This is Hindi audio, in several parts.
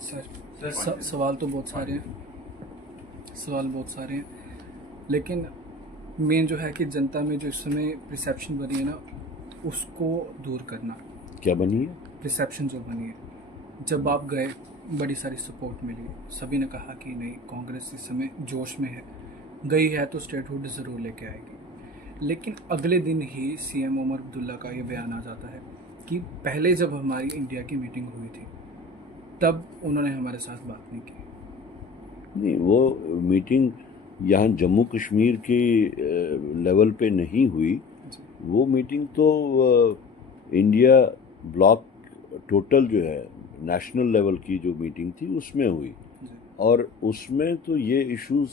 सर सवाल तो बहुत सारे हैं, लेकिन मेन जो है कि जनता में जो इस समय परसेप्शन बनी है ना, उसको दूर करना। क्या बनी है? परसेप्शन जो बनी है, जब आप गए बड़ी सारी सपोर्ट मिली, सभी ने कहा कि नहीं कांग्रेस इस समय जोश में है, गई है तो स्टेटहुड ज़रूर लेके आएगी। लेकिन अगले दिन ही सीएम उमर अब्दुल्ला का ये बयान आ जाता है कि पहले जब हमारी इंडिया की मीटिंग हुई थी तब उन्होंने हमारे साथ बात नहीं की। नहीं, वो मीटिंग यहाँ जम्मू कश्मीर के लेवल पे नहीं हुई। जी वो मीटिंग तो इंडिया ब्लॉक टोटल जो है नेशनल लेवल की जो मीटिंग थी उसमें हुई। जी और उसमें तो ये issues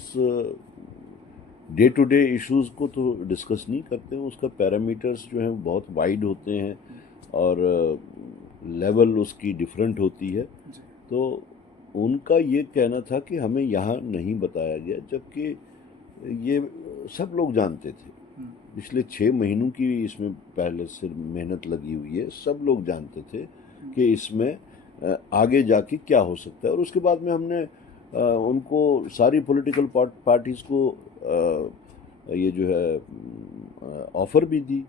day to day issues को तो डिस्कस नहीं करते हैं। उसका पैरामीटर्स जो हैं बहुत वाइड होते हैं और लेवल उसकी डिफरेंट होती है। जी तो उनका ये कहना था कि हमें यहाँ नहीं बताया गया, जबकि ये सब लोग जानते थे। पिछले 6 महीनों की इसमें पहले से मेहनत लगी हुई है, सब लोग जानते थे कि इसमें आगे जाके क्या हो सकता है। और उसके बाद में हमने उनको सारी पॉलिटिकल पार्टीज़ को ये जो है ऑफ़र भी दी।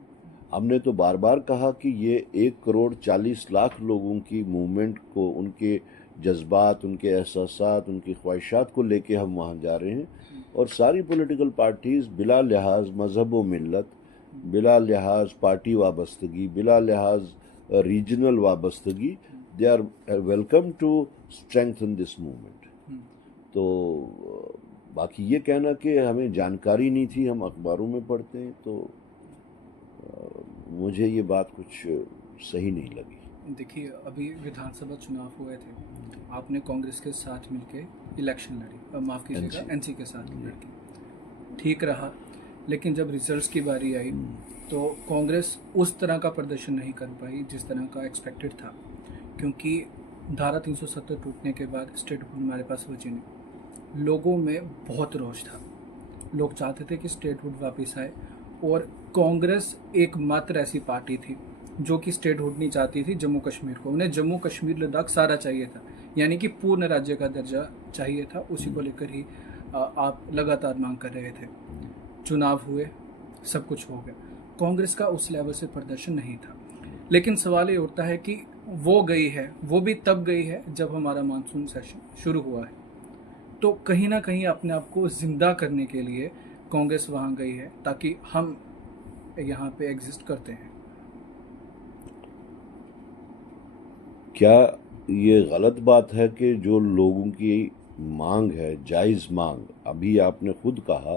हमने तो बार बार कहा कि ये 1,40,40,00,000 लोगों की मूवमेंट को, उनके जज्बात, उनके एहसासात, उनकी ख्वाहिशात को लेके हम वहाँ जा रहे हैं। और सारी पॉलिटिकल पार्टीज़ बिला लिहाज मज़हब व मिल्लत, बिला लिहाज पार्टी वाबस्तगी, बिला लिहाज रीजनल वाबस्तगी, they are welcome to strengthen this movement. तो बाकी ये कहना कि हमें जानकारी नहीं थी, हम अखबारों में पढ़ते हैं, तो मुझे ये बात कुछ सही नहीं लगी। देखिए, अभी विधानसभा चुनाव हुए थे, आपने कांग्रेस के साथ मिलके इलेक्शन लड़ी, माफ़ कीजिएगा एनसी के साथ लड़की, ठीक रहा। लेकिन जब रिजल्ट्स की बारी आई तो कांग्रेस उस तरह का प्रदर्शन नहीं कर पाई जिस तरह का एक्सपेक्टेड था, क्योंकि धारा 370 टूटने के बाद स्टेटहुड हमारे पास बची नहीं। लोगों में बहुत रोष था, लोग चाहते थे कि स्टेटहुड वापस आए, और कांग्रेस एकमात्र ऐसी पार्टी थी जो कि स्टेटहुड नहीं चाहती थी जम्मू कश्मीर को। उन्हें जम्मू कश्मीर लद्दाख सारा चाहिए था, यानी कि पूर्ण राज्य का दर्जा चाहिए था। उसी को लेकर ही आप लगातार मांग कर रहे थे। चुनाव हुए, सब कुछ हो गया, कांग्रेस का उस लेवल से प्रदर्शन नहीं था। लेकिन सवाल ये उठता है कि वो गई है, वो भी तब गई है जब हमारा मानसून सेशन शुरू हुआ है। तो कहीं ना कहीं अपने आप को जिंदा करने के लिए कांग्रेस वहाँ गई है, ताकि हम यहाँ पे एग्जिस्ट करते हैं। क्या ये गलत बात है कि जो लोगों की मांग है, जायज़ मांग, अभी आपने खुद कहा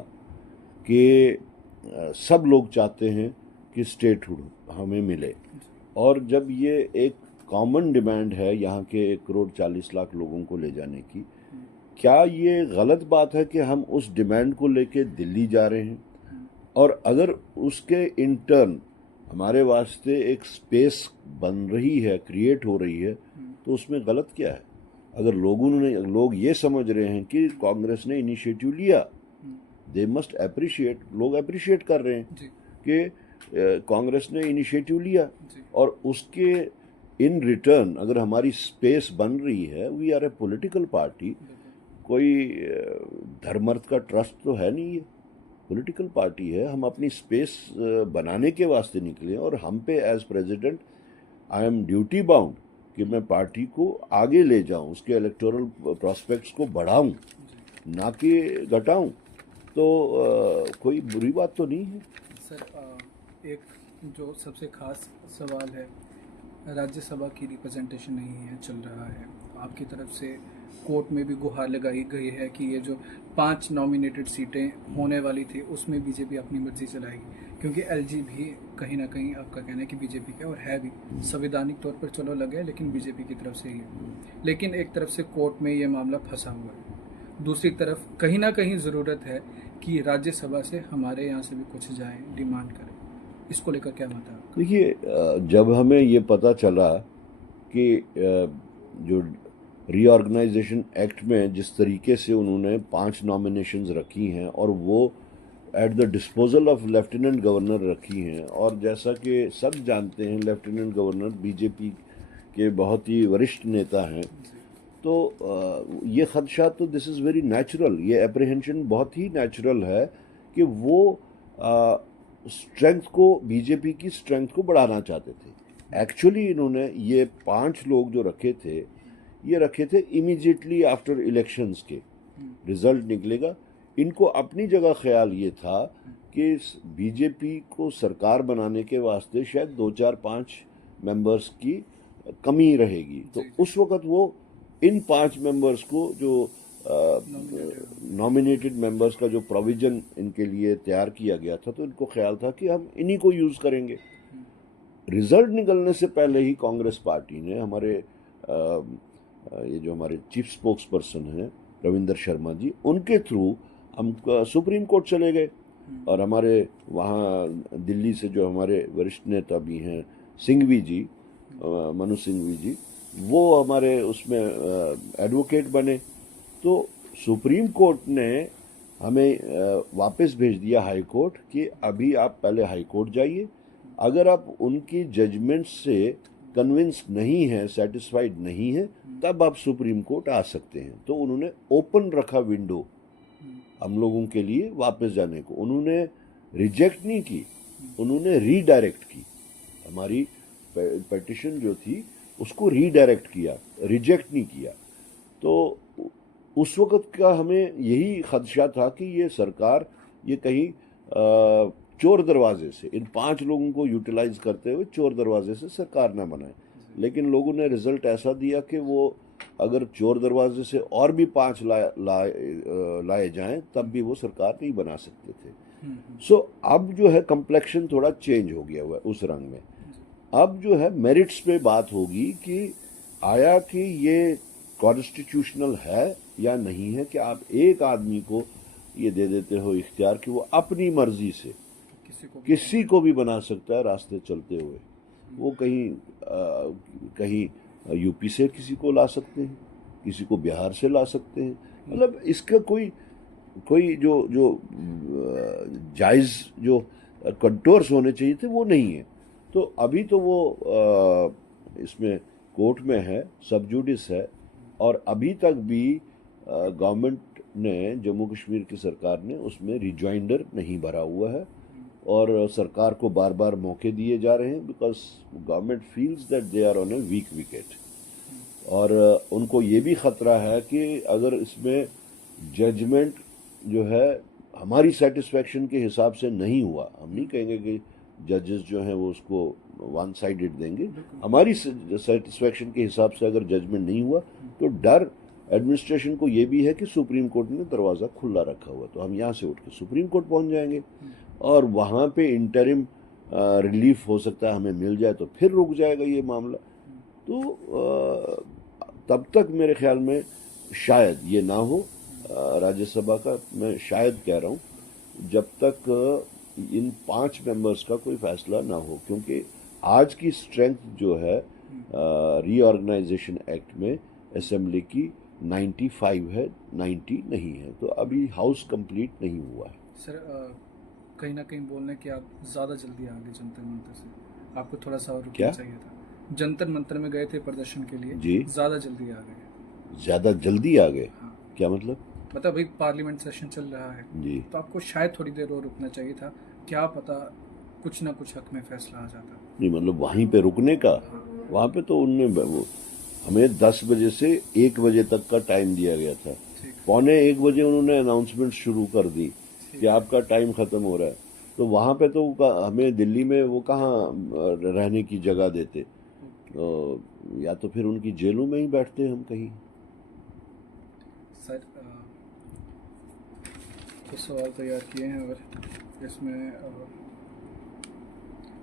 कि सब लोग चाहते हैं कि स्टेटहुड हमें मिले, और जब ये एक कॉमन डिमांड है यहाँ के 1,40,40,00,000 लोगों को ले जाने की, क्या ये गलत बात है कि हम उस डिमांड को लेके दिल्ली जा रहे हैं? और अगर उसके इंटर्न हमारे वास्ते एक स्पेस बन रही है, क्रिएट हो रही है, तो उसमें गलत क्या है? अगर लोग ये समझ रहे हैं कि कांग्रेस ने इनिशिएटिव लिया, दे मस्ट अप्रिशिएट, लोग अप्रिशिएट कर रहे हैं कि कांग्रेस ने इनिशिएटिव लिया, और उसके इन रिटर्न अगर हमारी स्पेस बन रही है, we are a political party, कोई धर्मार्थ का ट्रस्ट तो है नहीं, ये पॉलिटिकल पार्टी है। हम अपनी स्पेस बनाने के वास्ते निकले, और हम पे as president I am duty bound कि मैं पार्टी को आगे ले जाऊं, उसके इलेक्टोरल प्रॉस्पेक्ट्स को बढ़ाऊं, ना कि घटाऊं। तो कोई बुरी बात तो नहीं है। सर, एक जो सबसे खास सवाल है, राज्यसभा की रिप्रेजेंटेशन नहीं है, चल रहा है आपकी तरफ से, कोर्ट में भी गुहार लगाई गई है कि ये जो 5 नॉमिनेटेड सीटें होने वाली थी उसमें बीजेपी अपनी मर्जी चलाएगी, क्योंकि एलजी भी कहीं ना कहीं आपका कहना है कि बीजेपी का, और है भी संवैधानिक तौर पर चलो लगे, लेकिन बीजेपी की तरफ से ही है। लेकिन एक तरफ से कोर्ट में ये मामला फंसा हुआ है, दूसरी तरफ कहीं ना कहीं ज़रूरत है कि राज्यसभा से हमारे यहाँ से भी कुछ जाए, डिमांड करें। इसको लेकर क्या मत है आपका? देखिए, जब हमें ये पता चला कि जो रीऑर्गेनाइजेशन एक्ट में जिस तरीके से उन्होंने 5 नॉमिनेशंस रखी हैं, और वो at the disposal of lieutenant governor रखी हैं, और जैसा कि सब जानते हैं लेफ्टिनेंट गवर्नर बीजेपी के बहुत ही वरिष्ठ नेता हैं, तो ये खदशा तो दिस इज़ वेरी नेचुरल, ये अप्रीहेंशन बहुत ही नेचुरल है कि वो स्ट्रेंथ को, बीजेपी की स्ट्रेंथ को बढ़ाना चाहते थे। एक्चुअली इन्होंने ये 5 लोग जो रखे थे, ये रखे थे इमीडिएटली आफ्टर इलेक्शंस के रिजल्ट निकलेगा। इनको अपनी जगह ख्याल ये था कि बीजेपी को सरकार बनाने के वास्ते शायद 2-4-5 मेंबर्स की कमी रहेगी, तो उस वक्त वो इन 5 मेंबर्स को जो नॉमिनेटेड मेंबर्स का जो प्रोविजन इनके लिए तैयार किया गया था, तो इनको ख्याल था कि हम इन्हीं को यूज करेंगे। रिजल्ट निकलने से पहले ही कांग्रेस पार्टी ने हमारे ये जो हमारे चीफ स्पोक्स पर्सन हैं रविंदर शर्मा जी, उनके थ्रू हम सुप्रीम कोर्ट चले गए। और हमारे वहाँ दिल्ली से जो हमारे वरिष्ठ नेता भी हैं, सिंघवी जी, मनु सिंघवी जी, वो हमारे उसमें एडवोकेट बने। तो सुप्रीम कोर्ट ने हमें वापस भेज दिया हाई कोर्ट कि अभी आप पहले हाई कोर्ट जाइए, अगर आप उनकी जजमेंट से कन्विंस नहीं है, सेटिस्फाइड नहीं है, तब आप सुप्रीम कोर्ट आ सकते हैं। तो उन्होंने ओपन रखा विंडो हम लोगों के लिए वापस जाने को। उन्होंने रिजेक्ट नहीं की, उन्होंने रीडायरेक्ट की। हमारी पिटिशन जो थी उसको रीडायरेक्ट किया, रिजेक्ट नहीं किया। तो उस वक्त का हमें यही खदशा था कि ये सरकार ये कहीं चोर दरवाजे से इन 5 लोगों को यूटिलाइज करते हुए चोर दरवाजे से सरकार ना बनाए। लेकिन लोगों ने रिजल्ट ऐसा दिया कि वो अगर चोर दरवाजे से और भी 5 लाए जाएं तब भी वो सरकार नहीं बना सकते थे। सो अब जो है कम्प्लेक्शन थोड़ा चेंज हो गया हुआ है उस रंग में। अब जो है मेरिट्स पे बात होगी कि आया कि ये कॉन्स्टिट्यूशनल है या नहीं है, कि आप एक आदमी को ये दे देते हो इख्तियार कि वो अपनी मर्जी से किसी को भी बना सकता है रास्ते चलते हुए। वो कहीं यूपी से किसी को ला सकते हैं, किसी को बिहार से ला सकते हैं। मतलब इसका कोई जो जायज़ जो कंटोर्स होने चाहिए थे वो नहीं है। तो अभी तो वो इसमें कोर्ट में है, सब जुडिस है, और अभी तक भी गवर्नमेंट ने, जम्मू कश्मीर की सरकार ने उसमें रिजॉइंडर नहीं भरा हुआ है, और सरकार को बार बार मौके दिए जा रहे हैं because government feels that they are on a weak wicket. और उनको ये भी ख़तरा है कि अगर इसमें जजमेंट जो है हमारी सेटिस्फेक्शन के हिसाब से नहीं हुआ, हम नहीं कहेंगे कि जजेस जो हैं वो उसको वन साइडेड देंगे, हमारी सेटिस्फेक्शन के हिसाब से अगर जजमेंट नहीं हुआ तो डर एडमिनिस्ट्रेशन को ये भी है कि सुप्रीम कोर्ट ने दरवाज़ा खुला रखा हुआ, तो हम यहाँ से उठ के सुप्रीम कोर्ट पहुँच जाएंगे और वहाँ पे इंटरिम रिलीफ हो सकता है हमें मिल जाए, तो फिर रुक जाएगा ये मामला। तो तब तक मेरे ख्याल में शायद ये ना हो, राज्यसभा का मैं शायद कह रहा हूँ, जब तक इन 5 मेंबर्स का कोई फैसला ना हो, क्योंकि आज की स्ट्रेंथ जो है रीऑर्गेनाइजेशन एक्ट में असेंबली की 95 है, 90 नहीं है, तो अभी हाउस कंप्लीट नहीं हुआ है। सर कहीं ना कहीं बोलने कि आप ज़्यादा जल्दी आ गए जंतर मंतर से, आपको थोड़ा सा और रुकना चाहिए था। जंतर मंतर में गए थे प्रदर्शन के लिए जी, ज़्यादा जल्दी आ गए। ज़्यादा जल्दी आ गए? हाँ। क्या मतलब अभी पार्लियामेंट सेशन चल रहा है जी, तो आपको शायद थोड़ी देर और रुकना चाहिए था, क्या पता कुछ ना कुछ हक में फैसला आ जाता। नहीं मतलब वहीं पे रुकने का, हाँ। वहाँ पे तो उनने हमें 10 बजे से 1 बजे तक का टाइम दिया गया था, 12:45 बजे उन्होंने अनाउंसमेंट शुरू कर दी कि आपका टाइम ख़त्म हो रहा है। तो वहाँ पे तो हमें दिल्ली में वो कहाँ रहने की जगह देते, तो या तो फिर उनकी जेलों में ही बैठते हम कहीं। सर कुछ सवाल तैयार किए हैं और इसमें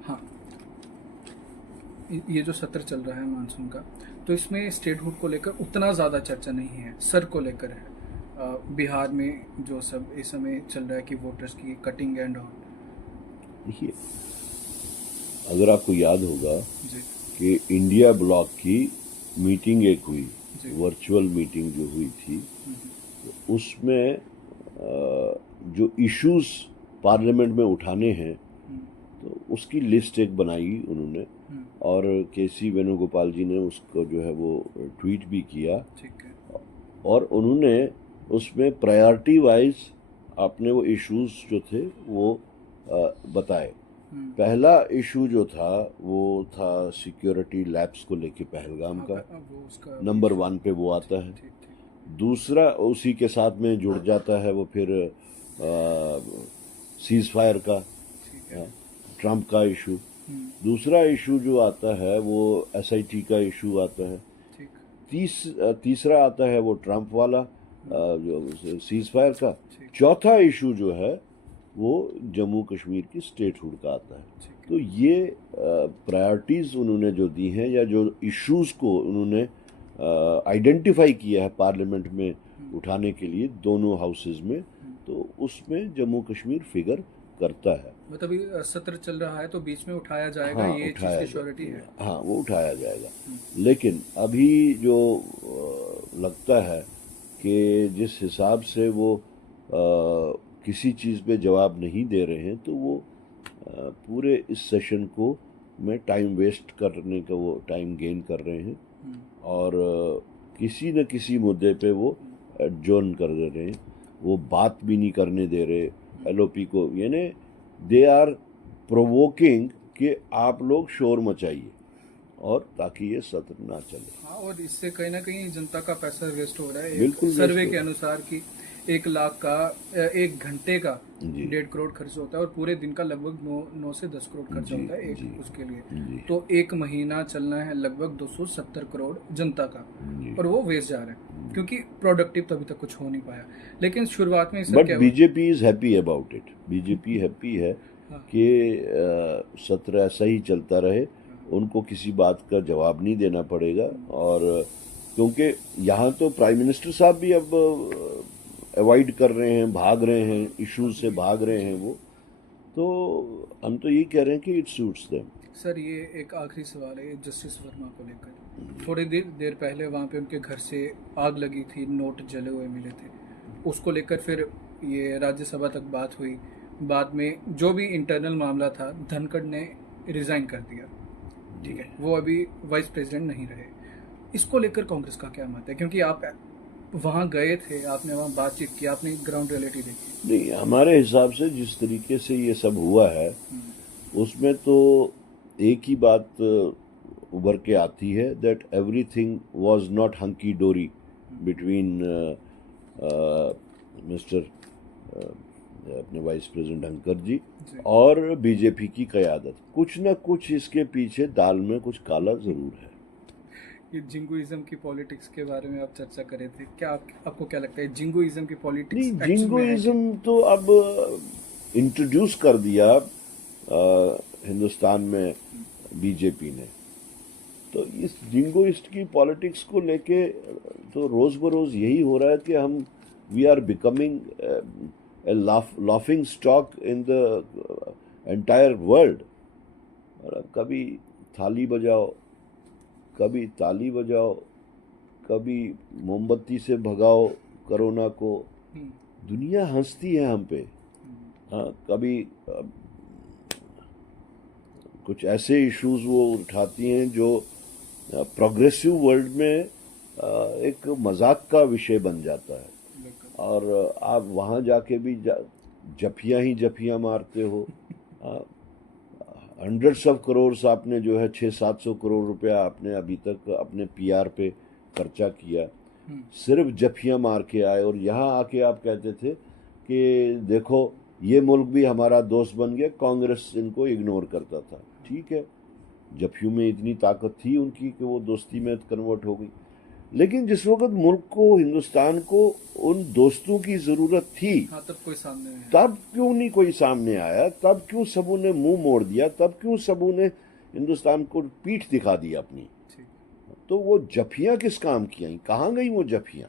हाँ, ये जो सत्र चल रहा है मानसून का, तो इसमें स्टेटहुड को लेकर उतना ज़्यादा चर्चा नहीं है, सर को लेकर है। बिहार में जो सब इस समय चल रहा है कि वोटर्स की कटिंग एंड ऑल। देखिए, अगर आपको याद होगा कि इंडिया ब्लॉक की मीटिंग एक हुई, वर्चुअल मीटिंग जो हुई थी, तो उसमें जो इश्यूज पार्लियामेंट में उठाने हैं तो उसकी लिस्ट एक बनाई उन्होंने, और केसी वेणुगोपाल जी ने उसको जो है वो ट्वीट भी किया, ठीक है। और उन्होंने उसमें प्रायोरिटी वाइज अपने वो इश्यूज जो थे वो बताए। पहला इशू जो था वो था सिक्योरिटी लैब्स को लेके पहलगाम का, वो उसका नंबर 1 पे वो आता है। ठीक ठीक। दूसरा उसी के साथ में जुड़ जाता है वो फिर सीज फायर का, ठीक है। ट्रम्प का इशू। दूसरा इशू जो आता है वो एसआईटी का इशू आता है। ठीक। तीसरा आता है वो ट्रम्प वाला जो सीज फायर का। ठीक। चौथा इशू जो है वो जम्मू कश्मीर की स्टेटहुड का आता है। तो ये प्रायोरिटीज उन्होंने जो दी हैं या जो इश्यूज को उन्होंने आइडेंटिफाई किया है पार्लियामेंट में उठाने के लिए दोनों हाउसेज में, तो उसमें जम्मू कश्मीर फिगर करता है। मतलब ये सत्र चल रहा है तो बीच में उठाया जाएगा। हाँ, ये चीज की श्योरिटी है। हाँ, वो उठाया जाएगा। लेकिन अभी जो लगता है कि जिस हिसाब से वो किसी चीज़ पे जवाब नहीं दे रहे हैं, तो वो पूरे इस सेशन को में टाइम वेस्ट करने का वो टाइम गेन कर रहे हैं, और किसी न किसी मुद्दे पे वो एडजॉर्न कर दे रहे हैं। वो बात भी नहीं करने दे रहे एलओपी को, यानी दे आर प्रोवोकिंग कि आप लोग शोर मचाइए और ताकि ये सत्र ना चले। हाँ, और इससे कहीं ना कहीं जनता का पैसा वेस्ट हो रहा है। बिल्कुल सर्वे के अनुसार कि 1 लाख का 1 घंटे का जी। 1.5 करोड़ खर्च होता है और पूरे दिन का लगभग 9 से 10 करोड़ खर्च जी, होता है जी, उसके लिए। जी। तो 1 महीना चलना है लगभग 270 करोड़ जनता का, जी। और वो वेस्ट जा रहा है क्योंकि प्रोडक्टिव तो अभी तक कुछ हो नहीं पाया। लेकिन शुरुआत में but BJP is happy about it. BJP happy है कि सत्र ऐसा ही चलता रहे, उनको किसी बात का जवाब नहीं देना पड़ेगा। और क्योंकि यहाँ तो प्राइम मिनिस्टर साहब भी अब अवॉइड कर रहे हैं, भाग रहे हैं, इश्यूज से भाग रहे हैं वो, तो हम तो यही कह रहे हैं कि इट सूट्स देम। सर, ये एक आखिरी सवाल है जस्टिस वर्मा को लेकर। थोड़ी देर पहले वहाँ पे उनके घर से आग लगी थी, नोट जले हुए मिले थे, उसको लेकर फिर ये राज्यसभा तक बात हुई। बाद में जो भी इंटरनल मामला था, धनखड़ ने रिजाइन कर दिया, ठीक है, वो अभी वाइस प्रेसिडेंट नहीं रहे। इसको लेकर कांग्रेस का क्या मत है? क्योंकि आप वहाँ गए थे, आपने वहाँ बातचीत की, आपने ग्राउंड रियलिटी देखी। नहीं, हमारे हिसाब से जिस तरीके से ये सब हुआ है उसमें तो एक ही बात उभर के आती है, that everything was not hunky डोरी बिटवीन मिस्टर अपने वाइस प्रेसिडेंट धनखड़ जी और बीजेपी की क़यादत। कुछ न कुछ इसके पीछे दाल में कुछ काला जरूर है। ये जिंगोइज्म की पॉलिटिक्स के बारे में आप चर्चा कर रहे थे, क्या आपको क्या लगता है जिंगोइज्म की पॉलिटिक्स? नहीं, जिंगोइज्म तो अब इंट्रोड्यूस कर दिया हिंदुस्तान में बीजेपी ने, तो इस जिंगोइस्ट की पॉलिटिक्स को लेके तो रोज बरोज यही हो रहा है कि हम we are becoming a laughing stock in the entire world। और कभी थाली बजाओ, कभी ताली बजाओ, कभी मोमबत्ती से भगाओ कोरोना को, दुनिया हंसती है हम पे। हाँ, कभी कुछ ऐसे इश्यूज वो उठाती हैं जो प्रोग्रेसिव वर्ल्ड में एक मजाक का विषय बन जाता है, और आप वहाँ जाके भी जफियाँ ही जफियाँ मारते हो। हंड्रेड्स ऑफ करोड़ आपने जो है 600-700 करोड़ रुपया आपने अभी तक अपने पीआर पे खर्चा किया, सिर्फ जफियाँ मार के आए, और यहाँ आके आप कहते थे कि देखो ये मुल्क भी हमारा दोस्त बन गया, कांग्रेस इनको इग्नोर करता था। ठीक है, जफियों में इतनी ताकत थी उनकी कि वो दोस्ती में कन्वर्ट हो गई, लेकिन जिस वक्त मुल्क को, हिंदुस्तान को उन दोस्तों की जरूरत थी, हाँ, तब कोई सामने नहीं, तब क्यों नहीं कोई सामने आया? तब क्यों सबों ने मुंह मोड़ दिया? तब क्यों सबों ने हिंदुस्तान को पीठ दिखा दी अपनी? तो वो जफियां किस काम की आई? कहाँ गई वो जफियां?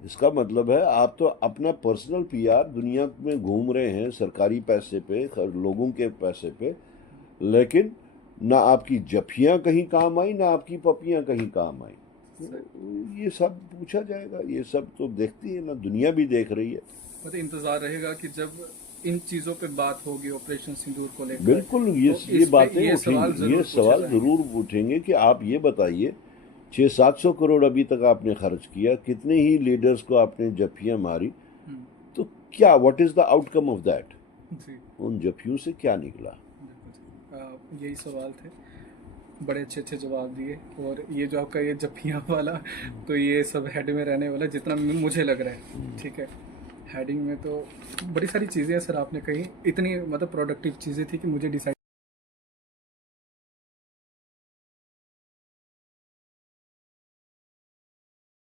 इसका मतलब है आप तो अपना पर्सनल पीआर दुनिया में घूम रहे हैं सरकारी पैसे पे, लोगों के पैसे पे, लेकिन ना आपकी जफियां कहीं काम आई, ना आपकी पपियां कहीं काम आई। ये सब पूछा जाएगा, ये सब तो देखती है ना, दुनिया भी देख रही है। मतलब इंतजार रहेगा कि जब इन चीजों पे बात होगी ऑपरेशन सिंदूर को लेकर। बिल्कुल ये तो ये इस पे बातें ये सवाल उठेंगी, ये जरूर सवाल पूछा जाएगा। जरूर उठेंगे कि आप ये बताइए 600-700 करोड़ अभी तक आपने खर्च किया, कितने ही लीडर्स को आपने जफ्फियां मारी, हम्म, तो क्या what is the outcome of that? जी उन जफ्फियों से क्या निकला? बिल्कुल यही सवाल थे, बड़े अच्छे अच्छे जवाब दिए। और ये जो आपका ये जफ्फियाँ वाला, तो ये सब हेड में रहने वाला जितना मुझे लग रहा है, ठीक है। हेडिंग में तो बड़ी सारी चीज़ें हैं सर, आपने कही इतनी मतलब प्रोडक्टिव चीज़ें थी कि मुझे डिसाइड